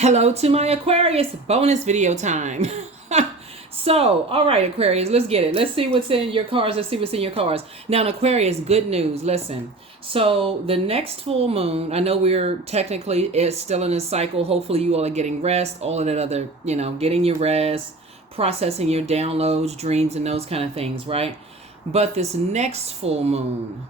Hello to my Aquarius, bonus video time. So, all right, Aquarius, let's get it. Let's see what's in your cards. Let's see what's in your cards. Now, in Aquarius, good news. Listen. So, the next full moon, I know we're technically it's still in a cycle. Hopefully, you all are getting rest, all of that other, getting your rest, processing your downloads, dreams, and those kind of things, right? But this next full moon,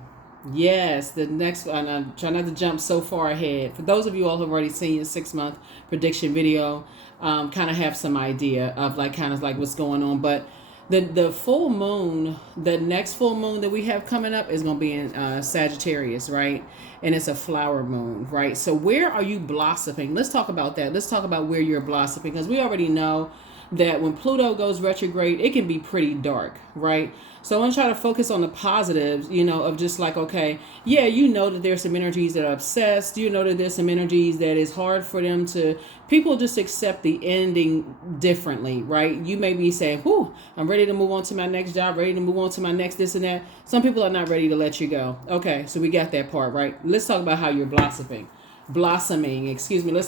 yes, the next one. I'm trying not to jump so far ahead. For those of you all who have already seen your 6 month prediction video, kind of have some idea of kind of like what's going on. But the full moon, the next full moon that we have coming up is going to be in Sagittarius, right? And it's a flower moon, right? So where are you blossoming? Let's talk about that. Let's talk about where you're blossoming, because we already know that when Pluto goes retrograde, it can be pretty dark, right? So I want to try to focus on the positives, of just like, okay, yeah, that there's some energies that are obsessed. That there's some energies that is hard for them to, people just accept the ending differently, right? You may be saying, whew, I'm ready to move on to my next job, ready to move on to my next this and that. Some people are not ready to let you go. Okay, so we got that part, right? Let's talk about how you're blossoming. Let's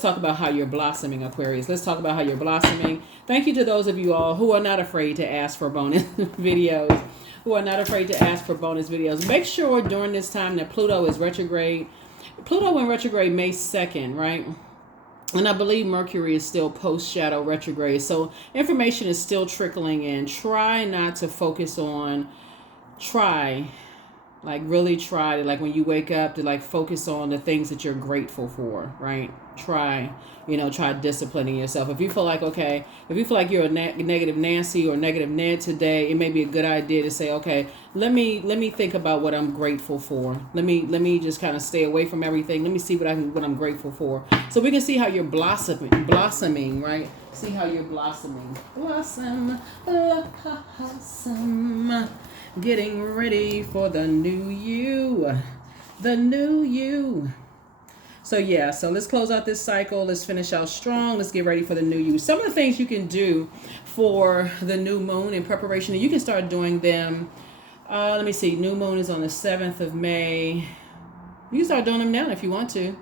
talk about how you're blossoming, Aquarius. Let's talk about how you're blossoming. Thank you to those of you all who are not afraid to ask for bonus videos, Make sure during this time that Pluto is retrograde. Pluto went retrograde May 2nd, right? And I believe Mercury is still post-shadow retrograde. So information is still trickling in. Try not to focus on, really try to, when you wake up, to focus on the things that you're grateful for, right? Try disciplining yourself. If you feel like you're a negative Nancy or negative Ned today, it may be a good idea to say, okay, let me think about what I'm grateful for. Let me just kind of stay away from everything. Let me see what I'm grateful for. So we can see how you're blossoming, right? See how you're blossoming. Blossom. Getting ready for the new you. The new you. So let's close out this cycle. Let's finish out strong. Let's get ready for the new you. Some of the things you can do for the new moon in preparation, and you can start doing them. Let me see. New moon is on the 7th of May. You can start doing them now if you want to.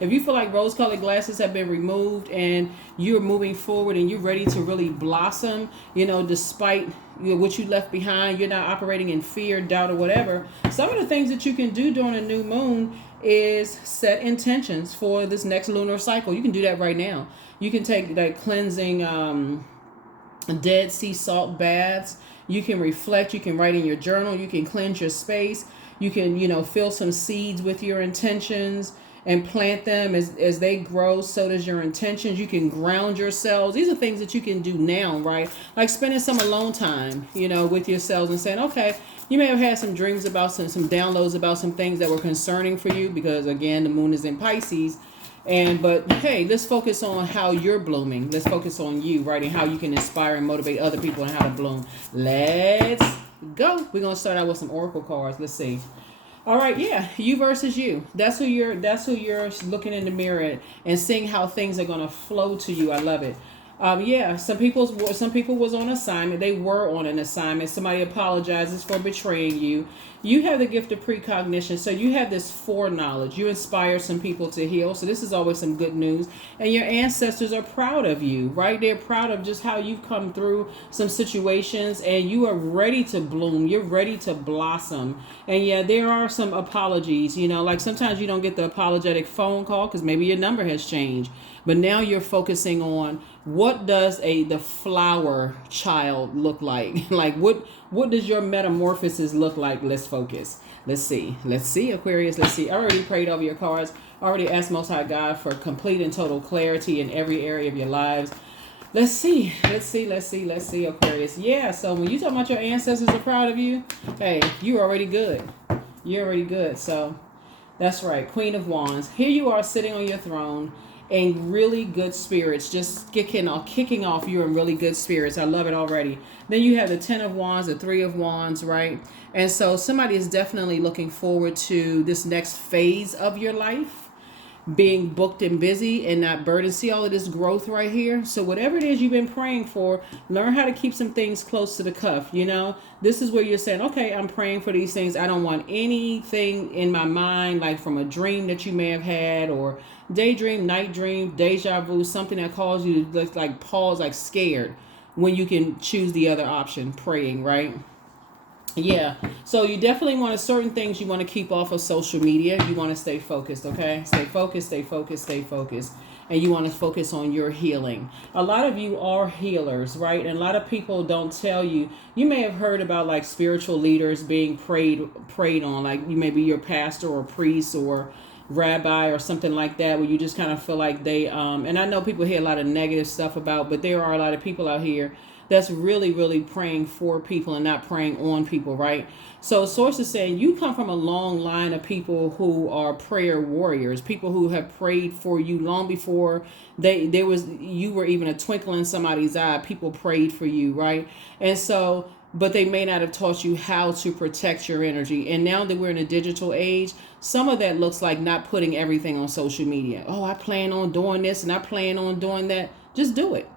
If you feel like rose-colored glasses have been removed and you're moving forward and you're ready to really blossom, despite what you left behind, you're not operating in fear, doubt, or whatever. Some of the things that you can do during a new moon is set intentions for this next lunar cycle. You can do that right now. You can take cleansing Dead Sea salt baths. You can reflect. You can write in your journal. You can cleanse your space. You can, fill some seeds with your intentions and plant them as they grow. So does your intentions. You can ground yourselves. These are things that you can do now, right? Like spending some alone time, with yourselves and saying, okay, you may have had some dreams about some downloads about some things that were concerning for you because, again, the moon is in Pisces. But hey, let's focus on how you're blooming. Let's focus on you, right? And how you can inspire and motivate other people and how to bloom. Let's go. We're going to start out with some oracle cards. Let's see. All right, yeah, you versus you. That's who you're looking in the mirror and seeing how things are going to flow to you. I love it. Some people was on assignment. They were on an assignment. Somebody apologizes for betraying you. You have the gift of precognition, so you have this foreknowledge. You inspire some people to heal, so this is always some good news. And your ancestors are proud of you, right? They're proud of just how you've come through some situations, and you are ready to bloom. You're ready to blossom. And yeah, there are some apologies. Sometimes you don't get the apologetic phone call because maybe your number has changed. But now you're focusing on what does the flower child look like? What does your metamorphosis look like? Let's focus. Let's see, Aquarius. Let's see. I already prayed over your cards. I already asked Most High God for complete and total clarity in every area of your lives. Let's see, Aquarius. Yeah, so when you talk about your ancestors are proud of you, hey, you're already good. So that's right. Queen of Wands. Here you are sitting on your throne in really good spirits, just kicking off. You're in really good spirits. I love it already. Then you have the 10 of Wands, the 3 of Wands, right? And so somebody is definitely looking forward to this next phase of your life, being booked and busy and not burdened. See all of this growth right here? So whatever it is you've been praying for, learn how to keep some things close to the cuff. This is where you're saying, okay, I'm praying for these things. I don't want anything in my mind, like from a dream that you may have had or daydream, night dream, deja vu, something that calls you to like pause, like scared, when you can choose the other option, praying, right? Yeah. So you definitely want to, certain things you want to keep off of social media. You want to stay focused, okay? Stay focused, stay focused, stay focused. And you want to focus on your healing. A lot of you are healers, right? And a lot of people don't tell you. You may have heard about like spiritual leaders being prayed on, like you may be your pastor or priest or rabbi or something like that, where you just kind of feel like they and I know people hear a lot of negative stuff about, but there are a lot of people out here that's really, really praying for people and not praying on people, right? So source is saying you come from a long line of people who are prayer warriors, people who have prayed for you long before there was, you were even a twinkle in somebody's eye. People prayed for you, right? And so, but they may not have taught you how to protect your energy. And now that we're in a digital age, some of that looks like not putting everything on social media. Oh, I plan on doing this and I plan on doing that. Just do it.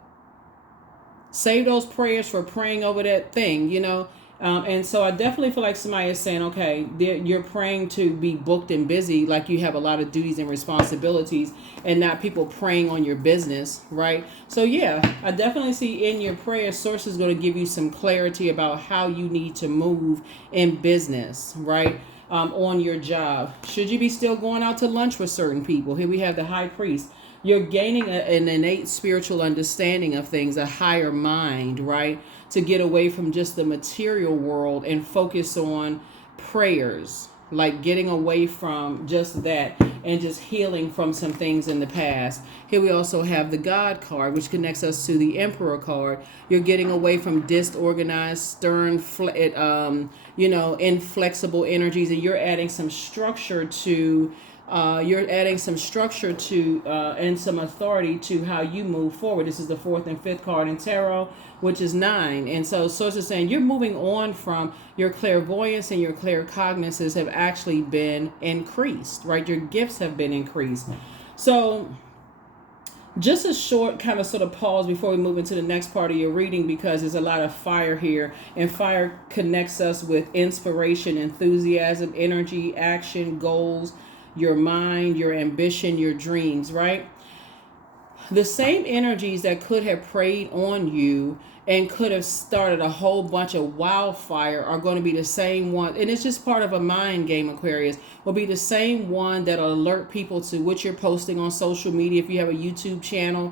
Save those prayers for praying over that thing, you know. And so I definitely feel like somebody is saying, okay, you're praying to be booked and busy, like you have a lot of duties and responsibilities, and not people praying on your business, right? So yeah, I definitely see in your prayer, source is going to give you some clarity about how you need to move in business, right? On your job. Should you be still going out to lunch with certain people? Here we have the high priest. You're gaining an innate spiritual understanding of things, a higher mind, right? To get away from just the material world and focus on prayers, like getting away from just that and just healing from some things in the past. Here we also have the God card, which connects us to the Emperor card. You're getting away from disorganized, stern, inflexible energies, and you're adding some structure to and some authority to how you move forward. This is the fourth and fifth card in tarot, which is 9. And so source is saying you're moving on from your clairvoyance, and your claircognizance have actually been increased, right? Your gifts have been increased. So just a short kind of sort of pause before we move into the next part of your reading, because there's a lot of fire here, and fire connects us with inspiration, enthusiasm, energy, action, goals, your mind, your ambition, your dreams, right? The same energies that could have preyed on you and could have started a whole bunch of wildfire are going to be the same one. And it's just part of a mind game, Aquarius. Will be the same one that'll alert people to what you're posting on social media. If you have a YouTube channel,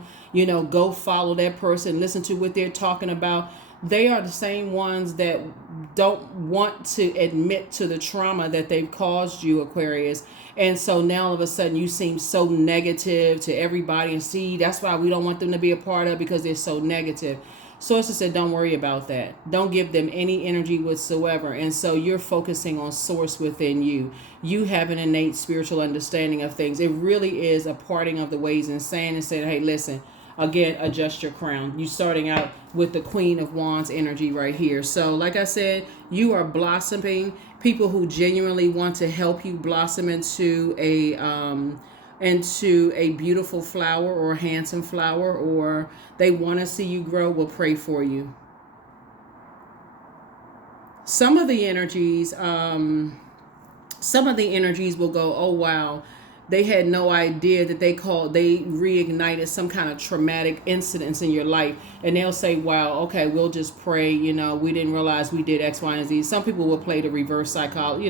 go follow that person, listen to what they're talking about. They are the same ones that don't want to admit to the trauma that they've caused you, Aquarius. And so now all of a sudden you seem so negative to everybody, and see, that's why we don't want them to be a part of, because they're so negative. Sources said, don't worry about that. Don't give them any energy whatsoever. And so you're focusing on source within you. You have an innate spiritual understanding of things. It really is a parting of the ways and saying, hey, listen, again, adjust your crown. You starting out with the Queen of Wands energy right here. So like I said, you are blossoming. People who genuinely want to help you blossom into a beautiful flower or a handsome flower, or they want to see you grow, will pray for you. Some of the energies will go, oh wow, they had no idea that they reignited some kind of traumatic incidents in your life. And they'll say, wow, okay, we'll just pray. We didn't realize we did X, Y, and Z. Some people will play the reverse psychology,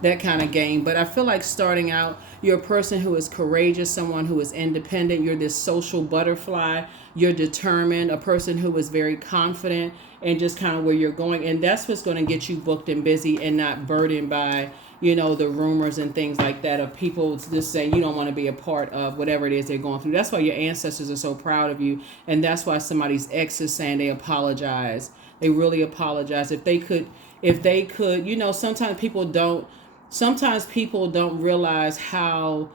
that kind of game. But I feel like starting out, you're a person who is courageous, someone who is independent. You're this social butterfly. You're determined, a person who is very confident and just kind of where you're going. And that's what's going to get you booked and busy and not burdened by the rumors and things like that of people just saying you don't want to be a part of whatever it is they're going through. That's why your ancestors are so proud of you. And that's why somebody's ex is saying they apologize. They really apologize. If they could, sometimes people don't realize how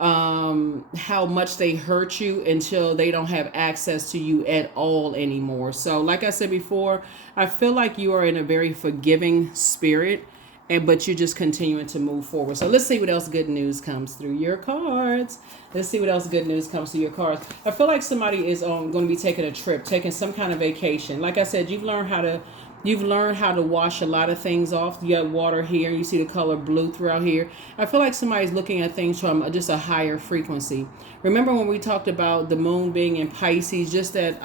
much they hurt you until they don't have access to you at all anymore. So like I said before, I feel like you are in a very forgiving spirit, but you're just continuing to move forward. So let's see what else good news comes through your cards. Let's see what else good news comes through your cards. I feel like somebody is going to be taking a trip, taking some kind of vacation. Like I said, you've learned how to You've learned how to wash a lot of things off. You got water here. You see the color blue throughout here. I feel like somebody's looking at things from just a higher frequency. Remember when we talked about the moon being in Pisces, just that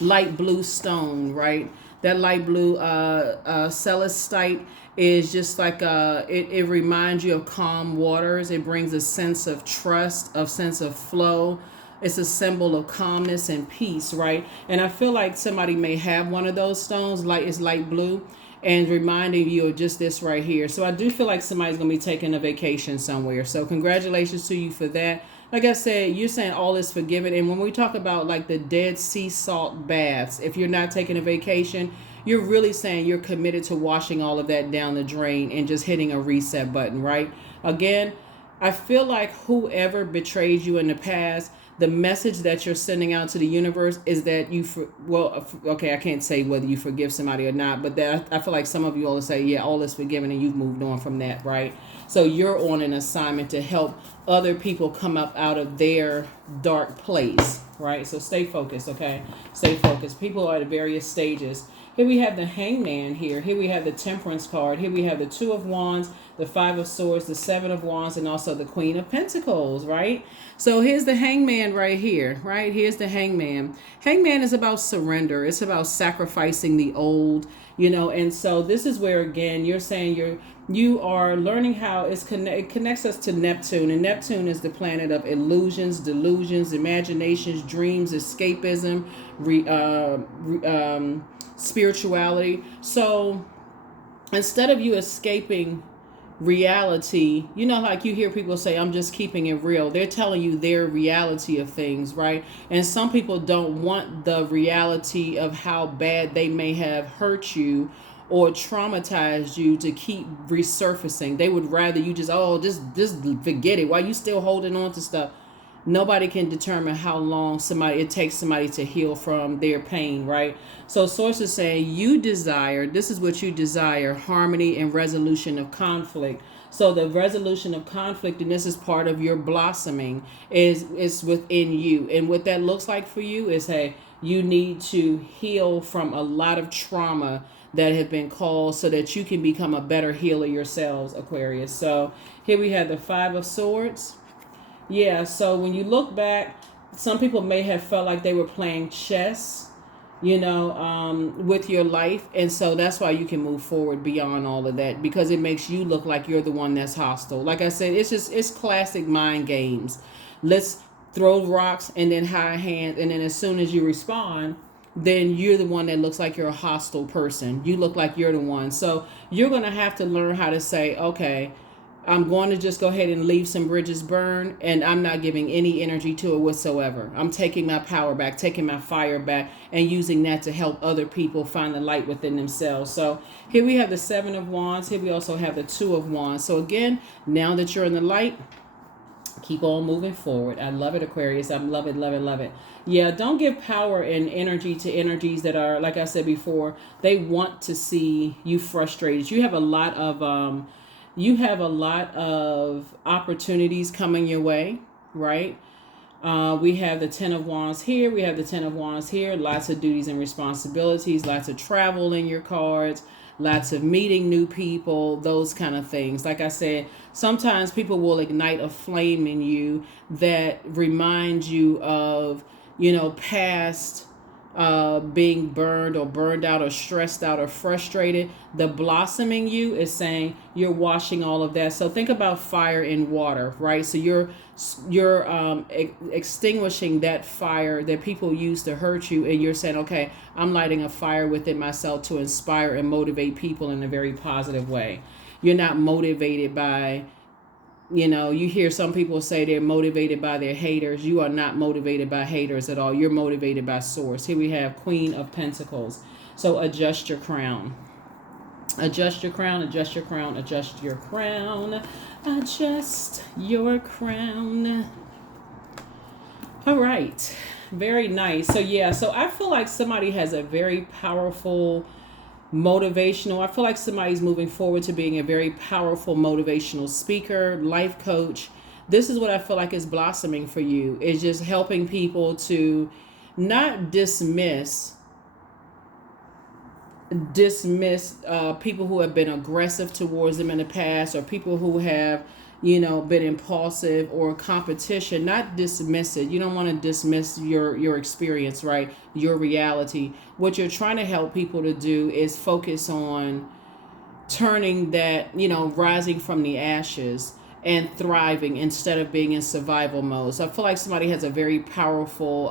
light blue stone, right? That light blue celestite is just like it reminds you of calm waters. It brings a sense of trust, a sense of flow. It's a symbol of calmness and peace, right? And I feel like somebody may have one of those stones, like it's light blue, and reminding you of just this right here. So I do feel like somebody's going to be taking a vacation somewhere. So congratulations to you for that. Like I said, you're saying all is forgiven. And when we talk about like the Dead Sea salt baths, if you're not taking a vacation, you're really saying you're committed to washing all of that down the drain and just hitting a reset button, right? Again, I feel like whoever betrayed you in the past, the message that you're sending out to the universe is that okay, I can't say whether you forgive somebody or not, but that I feel like some of you all say, yeah, all is forgiven, and you've moved on from that, right? So you're on an assignment to help other people come up out of their dark place, right? So stay focused, okay? Stay focused. People are at various stages. Here we have the Hangman here. Here we have the Temperance card. Here we have the Two of Wands, the Five of Swords, the Seven of Wands, and also the Queen of Pentacles, right? So here's the Hangman right here, right? Here's the Hangman. Hangman is about surrender. It's about sacrificing the old, and so this is where, again, you're saying you are learning how it connects us to Neptune, and Neptune is the planet of illusions, delusions, imaginations, dreams, escapism, spirituality. So instead of you escaping reality, like you hear people say, I'm just keeping it real. They're telling you their reality of things, right? And some people don't want the reality of how bad they may have hurt you or traumatized you to keep resurfacing. They would rather you just forget it. Why you still holding on to stuff? Nobody can determine how long it takes somebody to heal from their pain, right? So Source is saying this is what you desire, harmony and resolution of conflict. So the resolution of conflict, and this is part of your blossoming, is within you. And what that looks like for you is, hey, you need to heal from a lot of trauma that have been caused so that you can become a better healer yourselves, Aquarius. So here we have the Five of Swords. Yeah, so when you look back, some people may have felt like they were playing chess, with your life. And so that's why you can move forward beyond all of that, because it makes you look like you're the one that's hostile. Like I said, it's classic mind games. Let's throw rocks and then hide hands. And then as soon as you respond, then you're the one that looks like you're a hostile person. You look like you're the one. So you're going to have to learn how to say, okay, I'm going to just go ahead and leave some bridges burn, and I'm not giving any energy to it whatsoever. I'm taking my power back, taking my fire back, and using that to help other people find the light within themselves. So here we have the Seven of Wands. Here we also have the Two of Wands. So again, now that you're in the light, keep on moving forward. I love it, Aquarius. I love it, love it, love it. Yeah, don't give power and energy to energies that are, like I said before, they want to see you frustrated. You have a lot of opportunities coming your way, right? We have the Ten of Wands here. We have the Ten of Wands here. Lots of duties and responsibilities, lots of travel in your cards, lots of meeting new people, those kind of things. Like I said, sometimes people will ignite a flame in you that reminds you of, past being burned or burned out or stressed out or frustrated. The blossoming you is saying you're washing all of that. So think about fire and water, right? So you're extinguishing that fire that people use to hurt you, and you're saying, okay, I'm lighting a fire within myself to inspire and motivate people in a very positive way. You're not motivated by, you hear some people say they're motivated by their haters. You are not motivated by haters at all. You're motivated by source. Here we have Queen of Pentacles. So adjust your crown. Adjust your crown, adjust your crown, adjust your crown, adjust your crown. All right. Very nice. So yeah, so I feel like somebody has a very powerful motivational. I feel like somebody's moving forward to being a very powerful motivational speaker, life coach. This is what I feel like is blossoming for you. Is just helping people to not dismiss dismiss people who have been aggressive towards them in the past, or people who have, been impulsive, or competition. Not dismiss it. You don't want to dismiss your experience, right? Your reality. What you're trying to help people to do is focus on turning that, rising from the ashes and thriving instead of being in survival mode. So I feel like somebody has a very powerful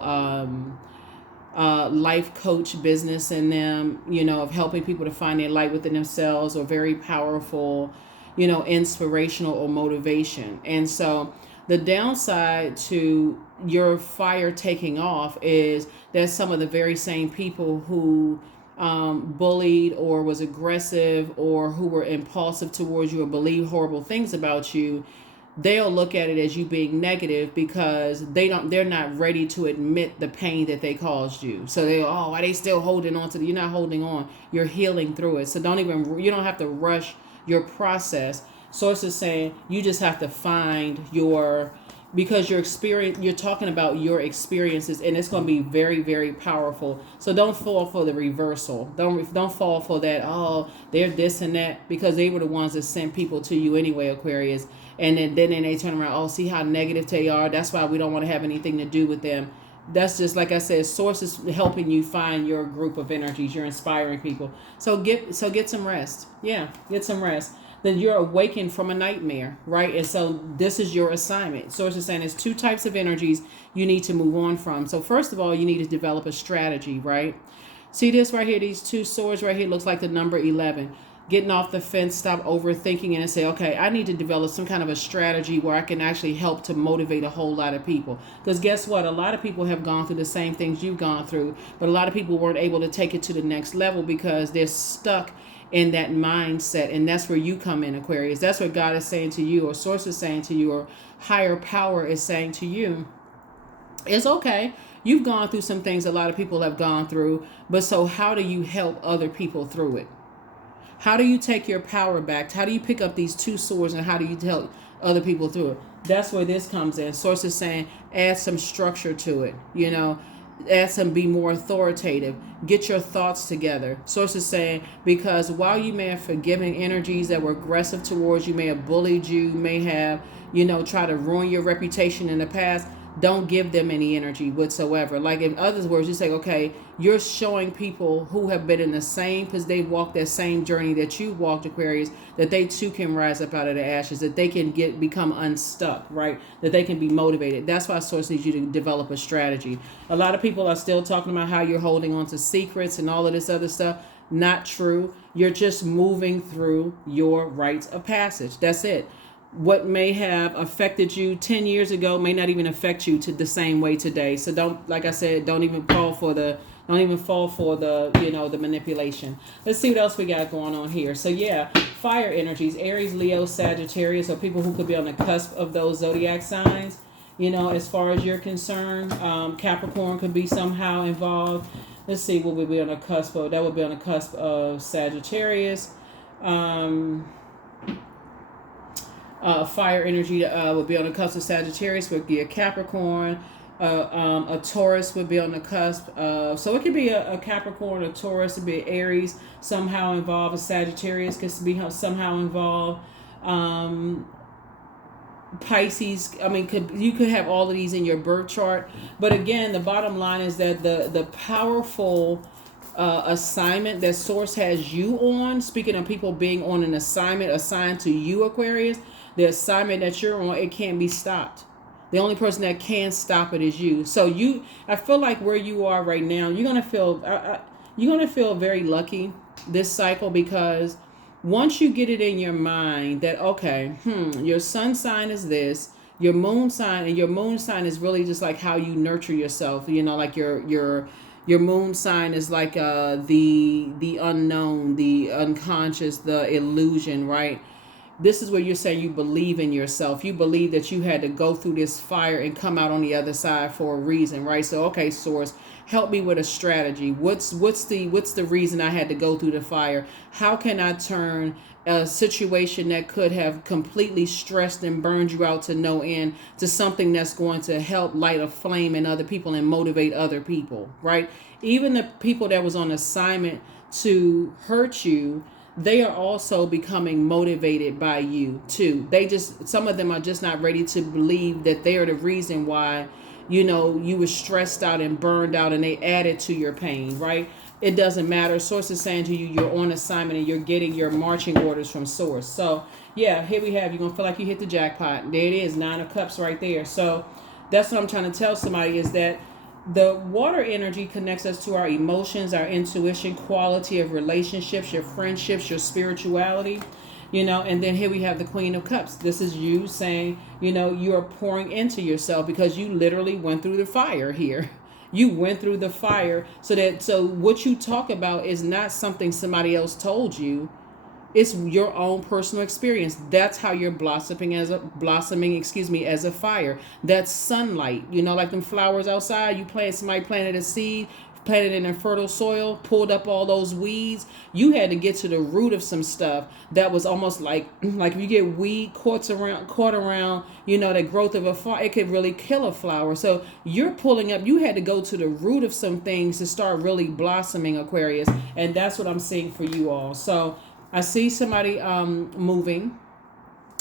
life coach business in them, of helping people to find their light within themselves, or very powerful, inspirational or motivation. And so the downside to your fire taking off is that some of the very same people who bullied or was aggressive, or who were impulsive towards you, or believe horrible things about you, they'll look at it as you being negative, because they're not ready to admit the pain that they caused you. So why they still holding on to you're not holding on, you're healing through it. So you don't have to rush your process. Source is saying you just have to find because you're talking about your experiences, and it's going to be very, very powerful. So don't fall for the reversal. Don't fall for that, they're this and that, because they were the ones that sent people to you anyway, Aquarius. And then they turn around, see how negative they are, that's why we don't want to have anything to do with them. That's just, like I said, source is helping you find your group of energies. You're inspiring people. So get some rest. Yeah, get some rest. Then you're awakened from a nightmare, right? And so this is your assignment. Source is saying there's two types of energies you need to move on from. So first of all, you need to develop a strategy, right? See this right here, these two swords right here, looks like the number 11. Getting off the fence, stop overthinking, and say, okay, I need to develop some kind of a strategy where I can actually help to motivate a whole lot of people. Because guess what? A lot of people have gone through the same things you've gone through, but a lot of people weren't able to take it to the next level because they're stuck in that mindset. And that's where you come in, Aquarius. That's what God is saying to you, or source is saying to you, or higher power is saying to you. It's okay. You've gone through some things a lot of people have gone through, but so how do you help other people through it? How do you take your power back? How do you pick up these two swords, and how do you help other people through it? That's where this comes in. Source is saying add some structure to it, be more authoritative. Get your thoughts together. Source is saying, because while you may have forgiven energies that were aggressive towards you, may have bullied you, may have, try to ruin your reputation in the past, don't give them any energy whatsoever. Like, in other words, you say, okay, you're showing people who have been in the same, because they walked that same journey that you walked, Aquarius, that they too can rise up out of the ashes, that they can become unstuck, right? That they can be motivated. That's why Source needs you to develop a strategy. A lot of people are still talking about how you're holding on to secrets and all of this other stuff. Not true. You're just moving through your rites of passage. That's it. What may have affected you 10 years ago may not even affect you to the same way today. So don't, like I said, don't even fall for the the manipulation. Let's see what else we got going on here. So yeah, fire energies, Aries, Leo, Sagittarius, or people who could be on the cusp of those zodiac signs. As far as you're concerned, Capricorn could be somehow involved. Let's see what would be on the cusp of. That would be on the cusp of Sagittarius. Fire energy would be on the cusp of Sagittarius, would be a Capricorn. A Taurus would be on the cusp. So it could be a Capricorn, a Taurus, it could be Aries somehow involved, a Sagittarius could be somehow involved. Pisces, you could have all of these in your birth chart. But again, the bottom line is that the powerful assignment that Source has you on, speaking of people being on an assignment assigned to you, Aquarius, the assignment that you're on, it can't be stopped. The only person that can stop it is you. So I feel like where you are right now, you're gonna feel very lucky this cycle, because once you get it in your mind that, okay, your sun sign is this, your moon sign, and your moon sign is really just like how you nurture yourself. Like your moon sign is like the unknown, the unconscious, the illusion, right? this is where you're saying you believe in yourself. You believe that you had to go through this fire and come out on the other side for a reason, right? So, okay, source, help me with a strategy. What's the reason I had to go through the fire? How can I turn a situation that could have completely stressed and burned you out to no end to something that's going to help light a flame in other people and motivate other people, right? Even the people that was on assignment to hurt you, they are also becoming motivated by you too. Some of them are just not ready to believe that they are the reason why, you were stressed out and burned out, and they added to your pain, right? It doesn't matter. Source is saying to you, you're on assignment and you're getting your marching orders from source. So yeah, here we have, you're going to feel like you hit the jackpot. There it is, 9 of Cups right there. So that's what I'm trying to tell somebody, is that the water energy connects us to our emotions, our intuition, quality of relationships, your friendships, your spirituality, and then here we have the Queen of Cups. This is you saying, you are pouring into yourself because you literally went through the fire here. You went through the fire, so what you talk about is not something somebody else told you. It's your own personal experience. That's how you're blossoming as a fire. That's sunlight. Like them flowers outside. Somebody planted a seed, planted in a fertile soil, pulled up all those weeds. You had to get to the root of some stuff that was almost like if you get weed caught around, the growth of a flower, it could really kill a flower. So you're pulling up, you had to go to the root of some things to start really blossoming, Aquarius. And that's what I'm seeing for you all. So I see somebody moving,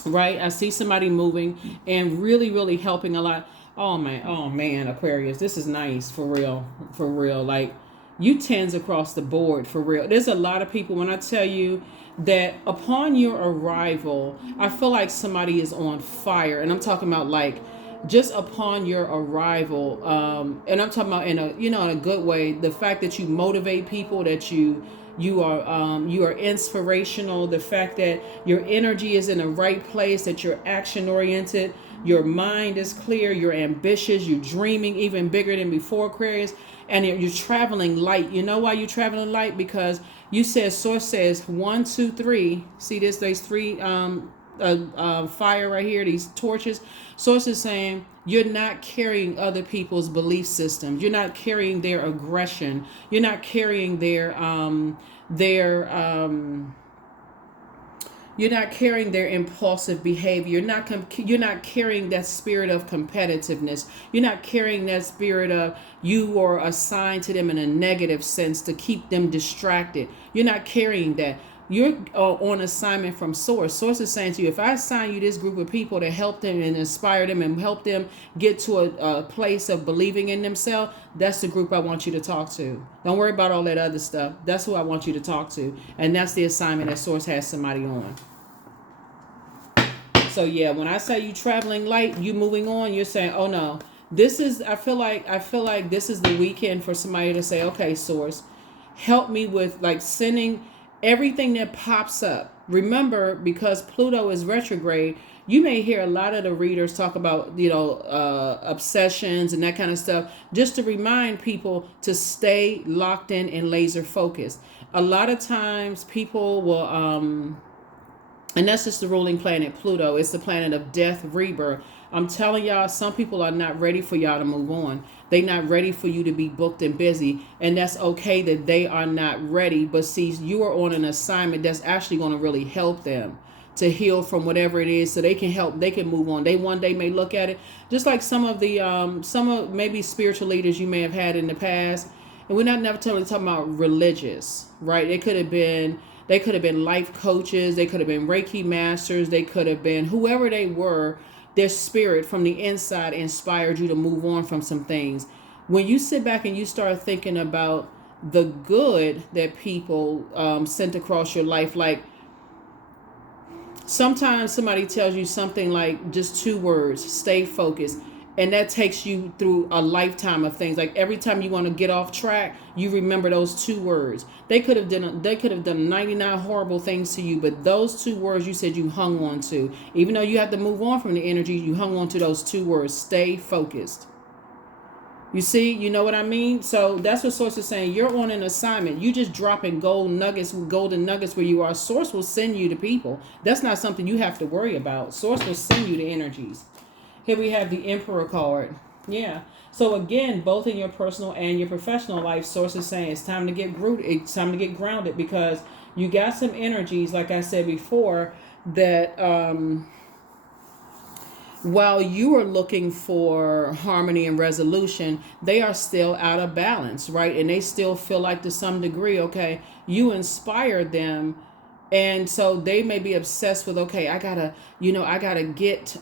right? I see somebody moving and really, really helping a lot. Oh man, Aquarius, this is nice, for real. Like, you tens across the board, for real. There's a lot of people, when I tell you that upon your arrival, I feel like somebody is on fire. And I'm talking about like just upon your arrival, and I'm talking about in a good way. The fact that you motivate people, that you are inspirational. The fact that your energy is in the right place, that you're action oriented, your mind is clear, you're ambitious, you're dreaming even bigger than before, Aquarius, and you're traveling light. You know why you're traveling light? Because you said, source says 1, 2, 3. See this? There's 3 fire right here, these torches. Source is saying you're not carrying other people's belief systems. You're not carrying their aggression. You're not carrying their you're not carrying their impulsive behavior. You're not carrying that spirit of competitiveness. You're not carrying that spirit of you are assigned to them in a negative sense to keep them distracted. You're not carrying that. You're on assignment from source. Source is saying to you, if I assign you this group of people to help them and inspire them and help them get to a place of believing in themselves, that's the group I want you to talk to. Don't worry about all that other stuff. That's who I want you to talk to. And that's the assignment that source has somebody on. So yeah, when I say you traveling light, you moving on, you're saying, oh no, I feel like this is the weekend for somebody to say, okay, source, help me with like sending everything that pops up. Remember, because Pluto is retrograde, you may hear a lot of the readers talk about, obsessions and that kind of stuff, just to remind people to stay locked in and laser focused. A lot of times people will, and that's just the ruling planet, Pluto. It's the planet of death, rebirth. I'm telling y'all, some people are not ready for y'all to move on. They're not ready for you to be booked and busy. And that's okay that they are not ready. But see, you are on an assignment that's actually going to really help them to heal from whatever it is, so they can move on. They one day may look at it just like some of maybe spiritual leaders you may have had in the past. And we're not necessarily talking about religious, right? They could have been life coaches. They could have been Reiki masters. They could have been whoever they were. Their spirit from the inside inspired you to move on from some things. When you sit back and you start thinking about the good that people sent across your life, like sometimes somebody tells you something like just 2 words, stay focused. And that takes you through a lifetime of things. Like every time you want to get off track, you remember those 2 words. They could have done 99 horrible things to you, but those 2 words you said you hung on to. Even though you have to move on from the energy, you hung on to those 2 words. Stay focused. You see, you know what I mean? So that's what Source is saying. You're on an assignment. You just dropping golden nuggets where you are. Source will send you to people. That's not something you have to worry about. Source will send you the energies. Here we have the Emperor card. Yeah. So again, both in your personal and your professional life, Source is saying it's time to get rooted. It's time to get grounded because you got some energies, like I said before, that while you are looking for harmony and resolution, they are still out of balance, right? And they still feel like to some degree, okay, you inspired them. And so they may be obsessed with, okay, I gotta get,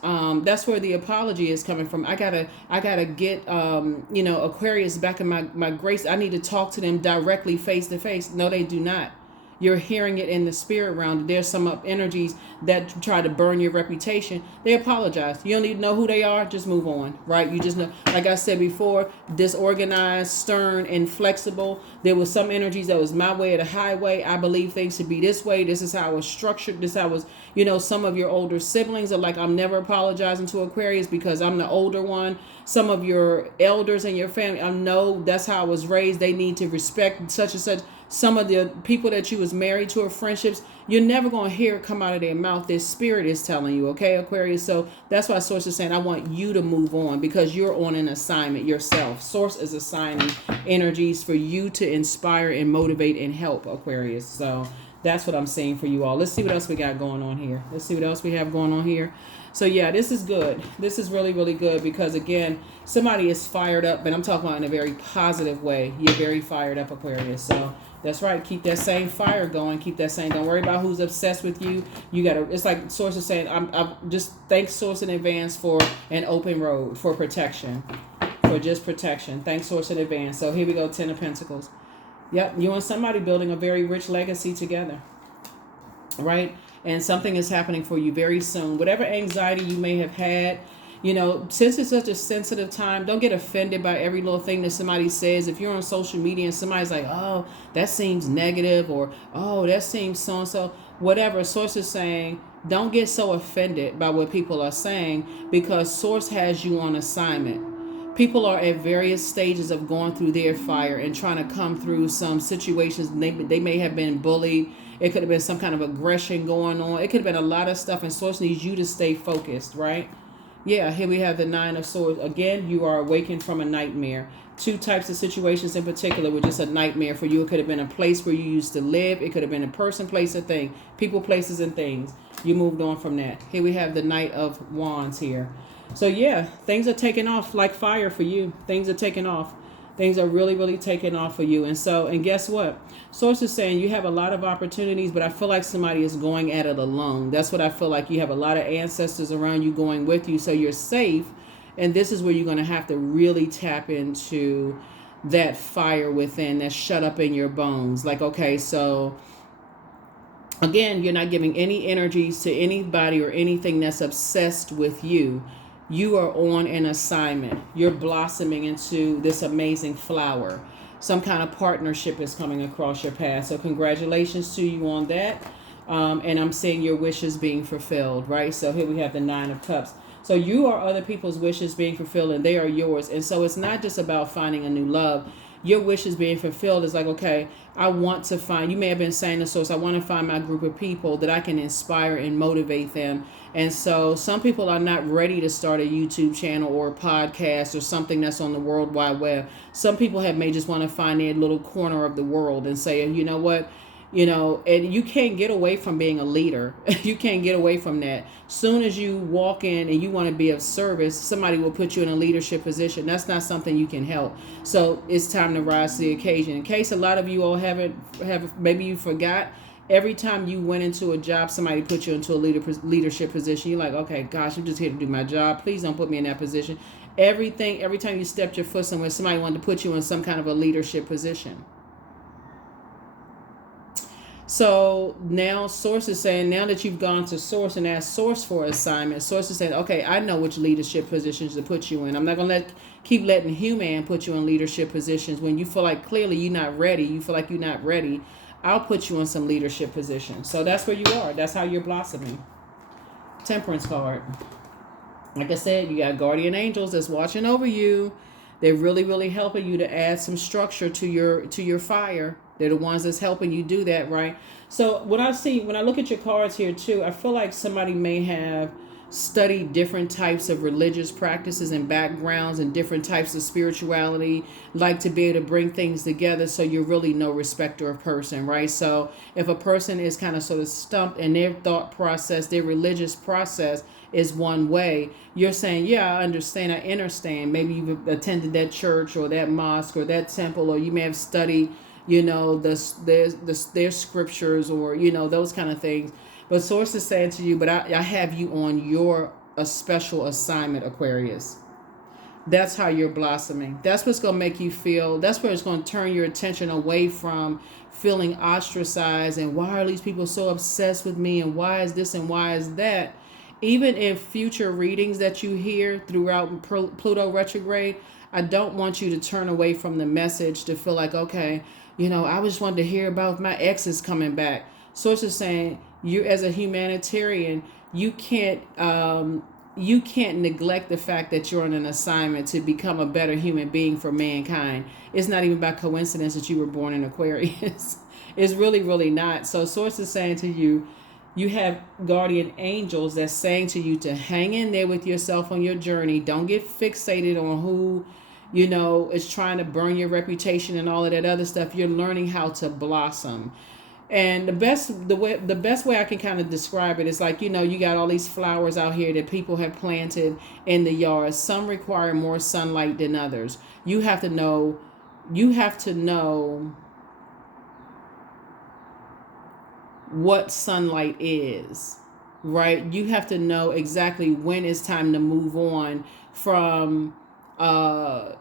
that's where the apology is coming from. I gotta get, Aquarius back in my grace. I need to talk to them directly face to face. No, they do not. You're hearing it in the spirit realm. There's some up energies that try to burn your reputation. They apologize. You don't need to know who they are. Just move on, right? You just know, like I said before, disorganized, stern, inflexible. There was some energies that was my way or the highway. I believe things should be this way. This is how I was structured. This is how I was, some of your older siblings are like, I'm never apologizing to Aquarius because I'm the older one. Some of your elders in your family, I know that's how I was raised. They need to respect such and such. Some of the people that you was married to or friendships, you're never going to hear it come out of their mouth. Their spirit is telling you, okay, Aquarius? So that's why Source is saying, I want you to move on because you're on an assignment yourself. Source is assigning energies for you to inspire and motivate and help, Aquarius. So that's what I'm saying for you all. Let's see what else we got going on here. Let's see what else we have going on here. So yeah, this is good. This is really, really good because again, somebody is fired up, but I'm talking about in a very positive way. You're very fired up, Aquarius. So that's right. Keep that same fire going. Keep that same. Don't worry about who's obsessed with you. You gotta. It's like Source is saying. I'm just thanks Source in advance for an open road for protection, for just protection. Thanks Source in advance. So here we go. 10 of Pentacles. Yep. You and somebody building a very rich legacy together. Right. And something is happening for you very soon. Whatever anxiety you may have had. Since it's such a sensitive time, don't get offended by every little thing that somebody says. If you're on social media and somebody's like, oh, that seems negative, or oh, that seems so-and-so, whatever, Source is saying, don't get so offended by what people are saying because Source has you on assignment. People are at various stages of going through their fire and trying to come through some situations. They may have been bullied. It could have been some kind of aggression going on. It could have been a lot of stuff, and Source needs you to stay focused, right? Yeah, here we have the 9 of Swords. Again, you are awakened from a nightmare. 2 types of situations in particular were just a nightmare for you. It could have been a place where you used to live. It could have been a person, place, or thing. People, places, and things. You moved on from that. Here we have the Knight of Wands here. So yeah, things are taking off like fire for you. Things are taking off. Things are really, really taking off for you. And guess what? Source is saying you have a lot of opportunities, but I feel like somebody is going at it alone. That's what I feel like. You have a lot of ancestors around you going with you, so you're safe. And this is where you're going to have to really tap into that fire within that's shut up in your bones. Like, okay, so again, you're not giving any energies to anybody or anything that's obsessed with you. You are on an assignment. You're blossoming into this amazing flower. Some kind of partnership is coming across your path. So congratulations to you on that. And I'm seeing your wishes being fulfilled, right? So here we have the 9 of Cups. So you are other people's wishes being fulfilled and they are yours. And so it's not just about finding a new love. Your wishes being fulfilled is like, okay, I want to find, you may have been saying to Source, I want to find my group of people that I can inspire and motivate them. And so some people are not ready to start a YouTube channel or a podcast or something that's on the World Wide Web. Some people may just want to find their little corner of the world and say, you know what? And you can't get away from being a leader. You can't get away from that. Soon as you walk in and you want to be of service, somebody will put you in a leadership position. That's not something you can help. So it's time to rise to the occasion. In case a lot of you all maybe you forgot, every time you went into a job, somebody put you into a leadership position. You're like, okay, gosh, I'm just here to do my job. Please don't put me in that position. Every time you stepped your foot somewhere, somebody wanted to put you in some kind of a leadership position. So now Source is saying, now that you've gone to Source and asked Source for assignment, Source is saying, okay, I know which leadership positions to put you in. I'm not going to keep letting human put you in leadership positions. When you feel like clearly you're not ready, you feel like you're not ready, I'll put you in some leadership positions. So that's where you are. That's how you're blossoming. Temperance card. Like I said, you got guardian angels that's watching over you. They're really, really helping you to add some structure to your fire. They're the ones that's helping you do that, right? So when I look at your cards here too, I feel like somebody may have studied different types of religious practices and backgrounds and different types of spirituality, like to be able to bring things together so you're really no respecter of person, right? So if a person is kind of sort of stumped in their thought process, their religious process is one way, you're saying, yeah, I understand. Maybe you've attended that church or that mosque or that temple, or you may have studied, their scriptures, or, those kind of things. But source is saying to you, but I have you on a special assignment, Aquarius. That's how you're blossoming. That's what's going to make you feel, that's where it's going to turn your attention away from feeling ostracized and why are these people so obsessed with me and why is this and why is that. Even in future readings that you hear throughout Pluto retrograde, I don't want you to turn away from the message to feel like, okay, I just wanted to hear about my exes coming back. Source is saying, you as a humanitarian, you can't neglect the fact that you're on an assignment to become a better human being for mankind. It's not even by coincidence that you were born in Aquarius. It's really, really not. So source is saying to you, you have guardian angels that's saying to you to hang in there with yourself on your journey. Don't get fixated on who, is trying to burn your reputation and all of that other stuff. You're learning how to blossom. And the best way I can kind of describe it is like, you got all these flowers out here that people have planted in the yard. Some require more sunlight than others. You have to know what sunlight is, right? You have to know exactly when it's time to move on from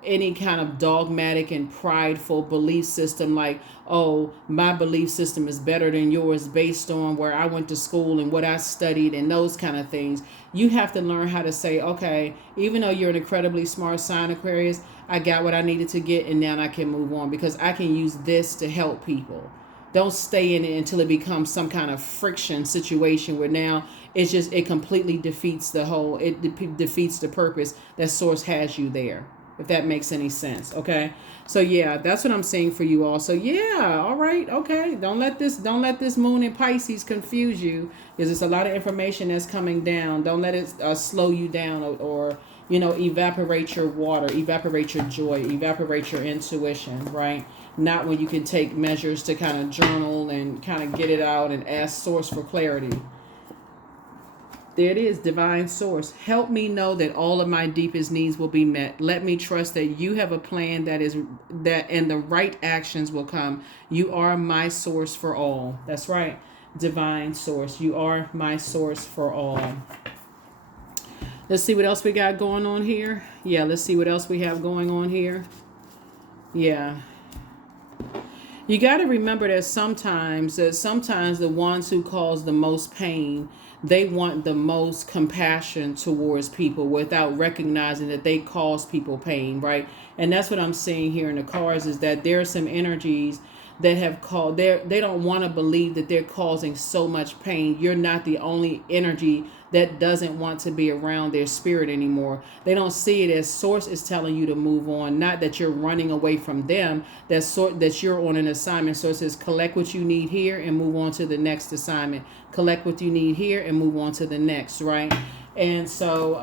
any kind of dogmatic and prideful belief system, like, oh, my belief system is better than yours based on where I went to school and what I studied and those kind of things. You have to learn how to say, okay, even though you're an incredibly smart sign, Aquarius, I got what I needed to get and now I can move on because I can use this to help people. Don't stay in it until it becomes some kind of friction situation where now it completely defeats defeats the purpose that source has you there, if that makes any sense. Okay. So yeah, that's what I'm saying for you all. So yeah, all right, okay. Don't let this moon in Pisces confuse you, because there's a lot of information that's coming down. Don't let it slow you down or evaporate your water, evaporate your joy, evaporate your intuition, right? Not when you can take measures to kind of journal and kind of get it out and ask source for clarity. There it is, divine source. Help me know that all of my deepest needs will be met. Let me trust that you have a plan that and the right actions will come. You are my source for all. That's right. Divine source. You are my source for all. Let's see what else we got going on here. Yeah, let's see what else we have going on here. Yeah. You got to remember that sometimes the ones who cause the most pain, they want the most compassion towards people without recognizing that they cause people pain, right? And that's what I'm seeing here in the cards, is that there are some energies that have they don't want to believe that they're causing so much pain. You're not the only energy that doesn't want to be around their spirit anymore. They don't see it as source is telling you to move on, not that you're running away from them. That you're on an assignment. So it says collect what you need here and move on to the next assignment. Collect what you need here and move on to the next, right? And so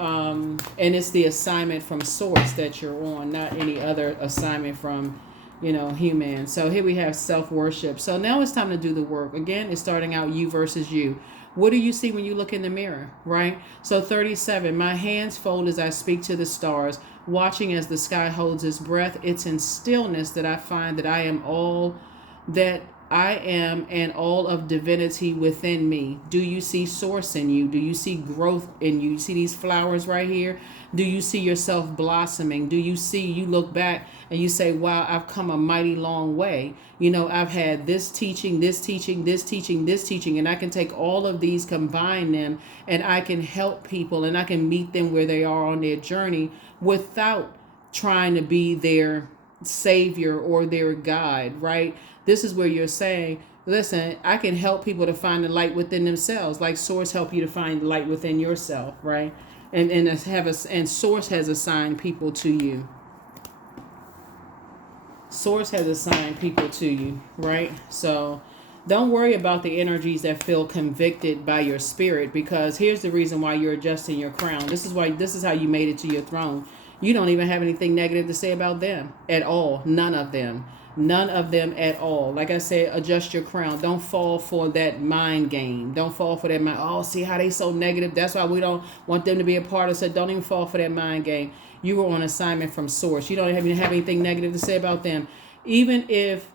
and it's the assignment from source that you're on, not any other assignment from human. So here we have self-worship. So now it's time to do the work. Again, it's starting out you versus you. What do you see when you look in the mirror, right? So 37, my hands fold as I speak to the stars, watching as the sky holds its breath. It's in stillness that I find that I am all that I am and all of divinity within me. Do you see source in you? Do you see growth in you? You see these flowers right here? Do you see yourself blossoming? Do you look back and you say, wow, I've come a mighty long way. I've had this teaching, and I can take all of these, combine them, and I can help people and I can meet them where they are on their journey without trying to be their savior or their guide, right? This is where you're saying, listen, I can help people to find the light within themselves, like source help you to find the light within yourself, right? And source has assigned people to you. Source has assigned people to you, right? So don't worry about the energies that feel convicted by your spirit, because here's the reason why you're adjusting your crown. This is how you made it to your throne. You don't even have anything negative to say about them at all. None of them. None of them at all. Like I said, adjust your crown. Don't fall for that mind game. Don't fall for that mind. Oh, see how they so negative. That's why we don't want them to be a part of it. So don't even fall for that mind game. You were on assignment from source. You don't even have anything negative to say about them. Even if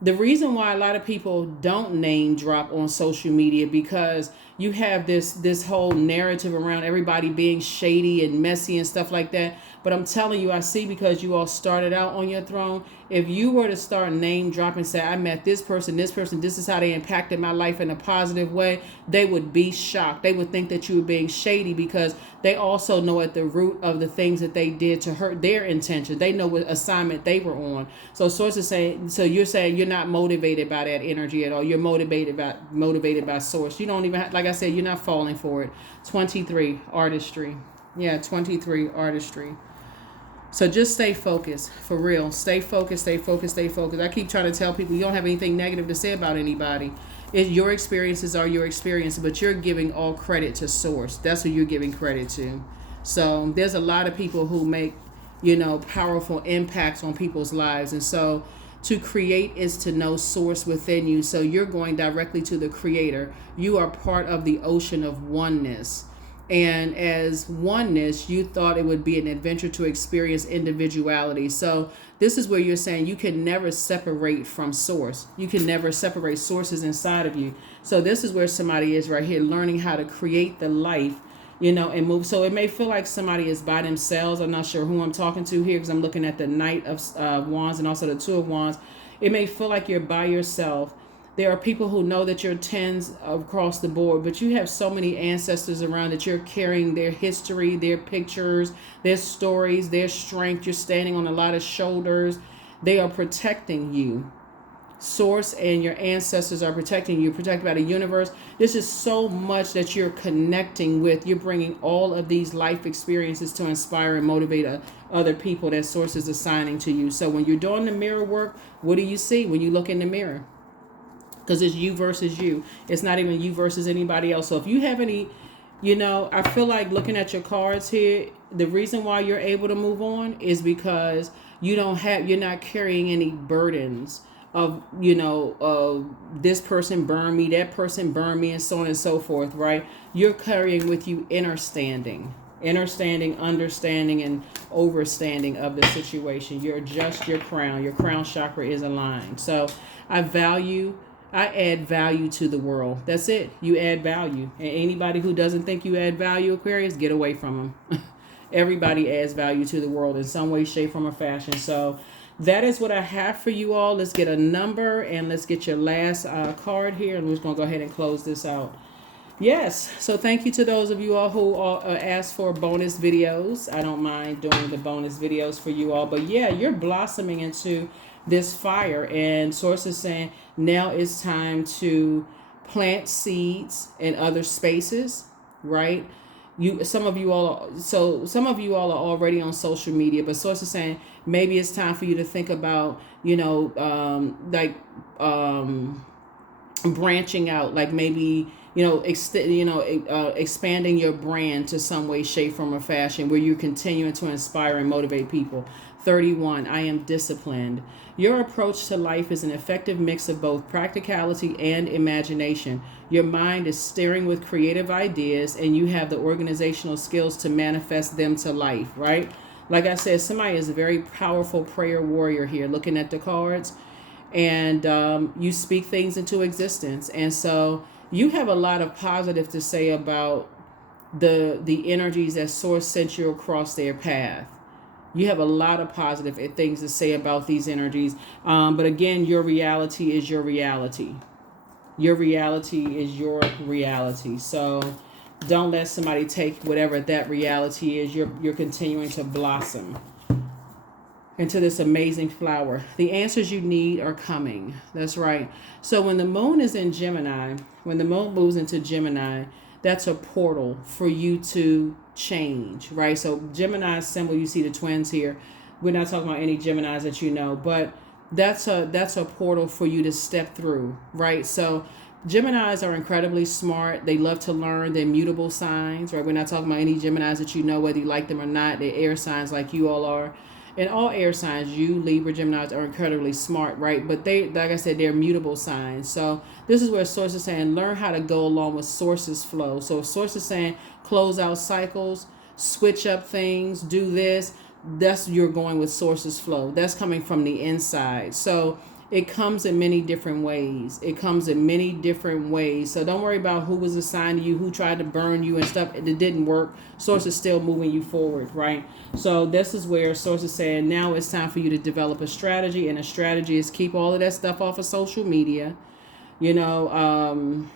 the reason why a lot of people don't name drop on social media, because you have this whole narrative around everybody being shady and messy and stuff like that. But I'm telling you, I see, because you all started out on your throne. If you were to start name dropping, say, I met this person, this is how they impacted my life in a positive way, they would be shocked. They would think that you were being shady, because they also know at the root of the things that they did to hurt their intention. They know what assignment they were on. So sources saying, so you're saying you're not motivated by that energy at all. You're motivated by source. You don't even have, like I said, you're not falling for it. 23, artistry. Yeah, 23, artistry. So just stay focused, for real. Stay focused, stay focused, stay focused. I keep trying to tell people, you don't have anything negative to say about anybody. Your experiences are your experiences, but you're giving all credit to source. That's who you're giving credit to. So there's a lot of people who make, powerful impacts on people's lives. And so to create is to know source within you. So you're going directly to the creator. You are part of the ocean of oneness. And as oneness, you thought it would be an adventure to experience individuality. So this is where you're saying you can never separate from source. You can never separate sources inside of you. So this is where somebody is right here, learning how to create the life, and move. So it may feel like somebody is by themselves. I'm not sure who I'm talking to here, because I'm looking at the Knight of Wands and also the Two of Wands. It may feel like you're by yourself. There are people who know that you're tens across the board, but you have so many ancestors around that you're carrying their history, their pictures, their stories, their strength. You're standing on a lot of shoulders. They are protecting you. Source and your ancestors are protecting you, protected by the universe. This is so much that you're connecting with. You're bringing all of these life experiences to inspire and motivate other people that source is assigning to you. So when you're doing the mirror work, what do you see when you look in the mirror? Because it's you versus you. It's not even you versus anybody else. So if you have any, I feel like looking at your cards here, the reason why you're able to move on is because you're not carrying any burdens of, this person burned me, that person burned me, and so on and so forth, right? You're carrying with you understanding, understanding, and overstanding of the situation. You're just your crown chakra is aligned. So I add value to the world. That's it. You add value. And anybody who doesn't think you add value, Aquarius, get away from them. Everybody adds value to the world in some way, shape, form, or fashion. So that is what I have for you all. Let's get a number and let's get your last card here. And we're just going to go ahead and close this out. Yes. So thank you to those of you all who asked for bonus videos. I don't mind doing the bonus videos for you all. But yeah, you're blossoming into this fire, and source is saying now it's time to plant seeds in other spaces, right? Some of you all are already on social media, but source is saying maybe it's time for you to think about, branching out, like maybe expanding your brand to some way, shape, form, or fashion, where you're continuing to inspire and motivate people. 31, I am disciplined. Your approach to life is an effective mix of both practicality and imagination. Your mind is stirring with creative ideas, and you have the organizational skills to manifest them to life, right? Like I said, somebody is a very powerful prayer warrior here, looking at the cards, and you speak things into existence. And so you have a lot of positive to say about the energies that source sent you across their path. You have a lot of positive things to say about these energies. But again, your reality is your reality. Your reality is your reality. So don't let somebody take whatever that reality is. You're continuing to blossom into this amazing flower. The answers you need are coming. That's right. So when the moon is in Gemini, when the moon moves into Gemini, that's a portal for you to change, right? So Gemini symbol, you see the twins here. We're not talking about any Geminis that you know, but that's a portal for you to step through, right? So Geminis are incredibly smart. They love to learn. They're mutable signs, right? We're not talking about any Geminis that you know, whether you like them or not. They're air signs like you all are. And all air signs, you, Libra, Geminis, are incredibly smart, right? But they, like I said, they're mutable signs. So this is where Source is saying, learn how to go along with Source's flow. So if Source is saying, close out cycles, switch up things, do this, that's, you're going with Source's flow. That's coming from the inside. So it comes in many different ways. It comes in many different ways. So don't worry about who was assigned to you, who tried to burn you and stuff. It didn't work. Source is still moving you forward, right? So this is where Source is saying, now it's time for you to develop a strategy. And a strategy is keep all of that stuff off of social media. You know,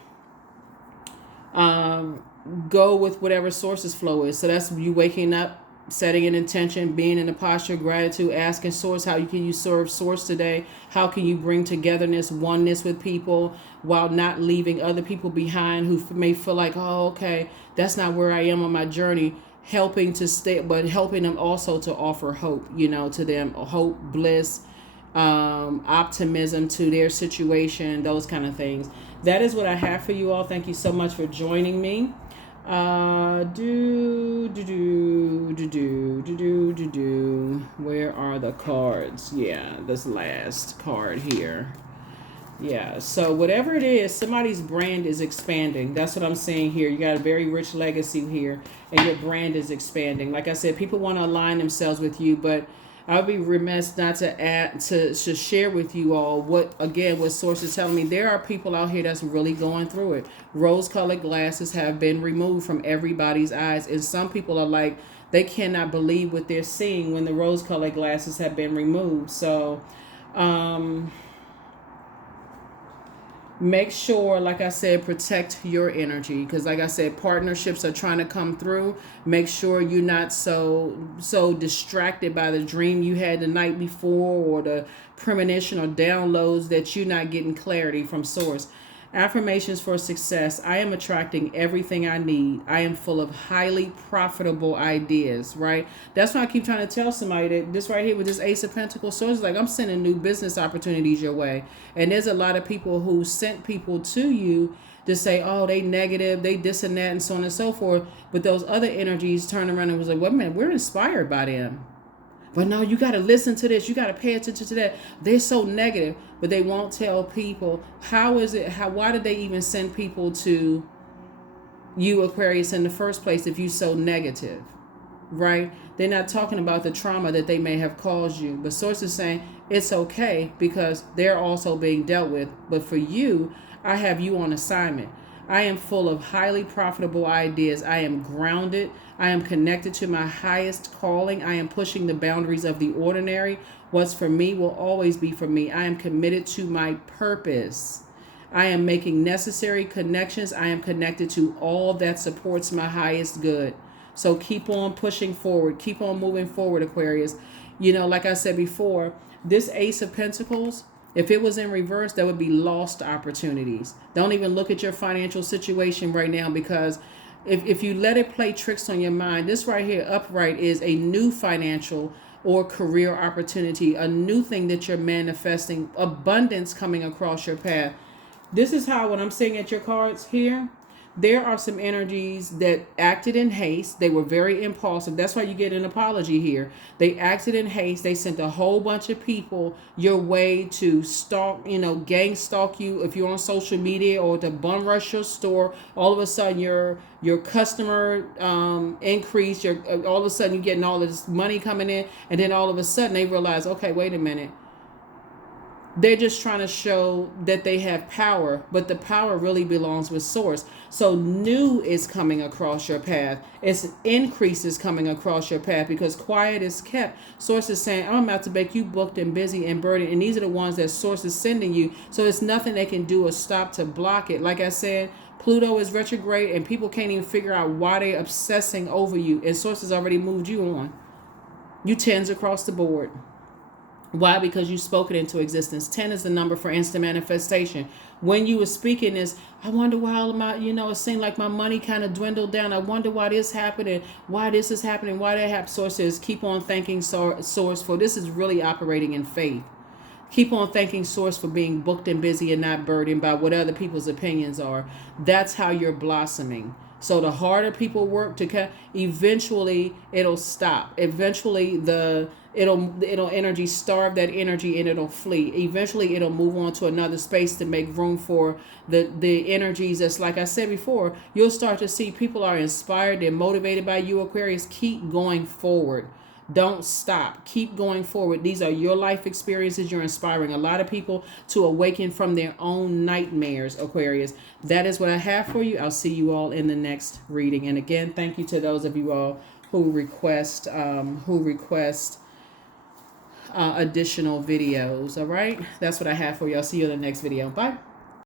go with whatever Source's flow is. So that's you waking up, setting an intention, being in a posture of gratitude, asking Source, how can you serve Source today? How can you bring togetherness, oneness with people while not leaving other people behind who may feel like, oh, okay, that's not where I am on my journey. Helping to stay, but helping them also to offer hope, you know, to them, hope, bliss, optimism to their situation, those kind of things. That is what I have for you all. Thank you so much for joining me. Where are the cards? Yeah, this last card here. Yeah, so whatever it is, somebody's brand is expanding. That's what I'm saying here. You got a very rich legacy here, and your brand is expanding. Like I said, people want to align themselves with you, but I would be remiss not to add to share with you all what Source is telling me. There are people out here that's really going through it. Rose-colored glasses have been removed from everybody's eyes, and some people are like, they cannot believe what they're seeing when the rose-colored glasses have been removed. So, make sure, like I said, protect your energy, because like I said, partnerships are trying to come through. Make sure you're not so distracted by the dream you had the night before or the premonition or downloads that you're not getting clarity from Source. Affirmations for success. I am attracting everything I need. I am full of highly profitable ideas, right? That's why I keep trying to tell somebody that this right here with this Ace of Pentacles, Source is like, I'm sending new business opportunities your way. And there's a lot of people who sent people to you to say, oh, they negative, they this and that, and so on and so forth. But those other energies turn around and was like, wait a minute, we're inspired by them. But no, you got to listen to this. You got to pay attention to that. They're so negative, but they won't tell people why did they even send people to you, Aquarius, in the first place if you're so negative, right? They're not talking about the trauma that they may have caused you. But Source is saying it's okay because they're also being dealt with. But for you, I have you on assignment. I am full of highly profitable ideas. I am grounded. I am connected to my highest calling. I am pushing the boundaries of the ordinary. What's for me will always be for me. I am committed to my purpose. I am making necessary connections. I am connected to all that supports my highest good. So keep on pushing forward. Keep on moving forward, Aquarius. You know, like I said before, this Ace of Pentacles, if it was in reverse, that would be lost opportunities. Don't even look at your financial situation right now, because if you let it play tricks on your mind, this right here, upright, is a new financial or career opportunity, a new thing that you're manifesting, abundance coming across your path. This is how, when I'm seeing at your cards here, there are some energies that acted in haste. They were very impulsive. That's why you get an apology here. They acted in haste. They sent a whole bunch of people your way to stalk, gang stalk you if you're on social media, or to bum rush your store. All of a sudden, your customer increase. All of a sudden, you're getting all of this money coming in, and then all of a sudden, they realize, okay, wait a minute. They're just trying to show that they have power, but the power really belongs with Source. So new is coming across your path. It's increase is coming across your path, because quiet is kept. Source is saying, I'm about to make you booked and busy and burdened. And these are the ones that Source is sending you. So it's nothing they can do or stop to block it. Like I said, Pluto is retrograde, and people can't even figure out why they're obsessing over you. And Source has already moved you on. You tens across the board. Why? Because you spoke it into existence. 10 is the number for instant manifestation. When you were speaking this, I wonder why all of my, it seemed like my money kind of dwindled down. I wonder why this happened, why this is happening, why that happened. Source says, keep on thanking Source, for this is really operating in faith. Keep on thanking Source for being booked and busy and not burdened by what other people's opinions are. That's how you're blossoming. So the harder people work to eventually it'll stop. Eventually it'll energy starve that energy and it'll flee. Eventually it'll move on to another space to make room for the energies that's, like I said before, you'll start to see people are inspired, they're motivated by you, Aquarius. Keep going forward. Don't stop. Keep going forward. These are your life experiences. You're inspiring a lot of people to awaken from their own nightmares, Aquarius. That is what I have for you. I'll see you all in the next reading. And again, thank you to those of you all who request additional videos. All right. That's what I have for you. I'll see you in the next video. Bye.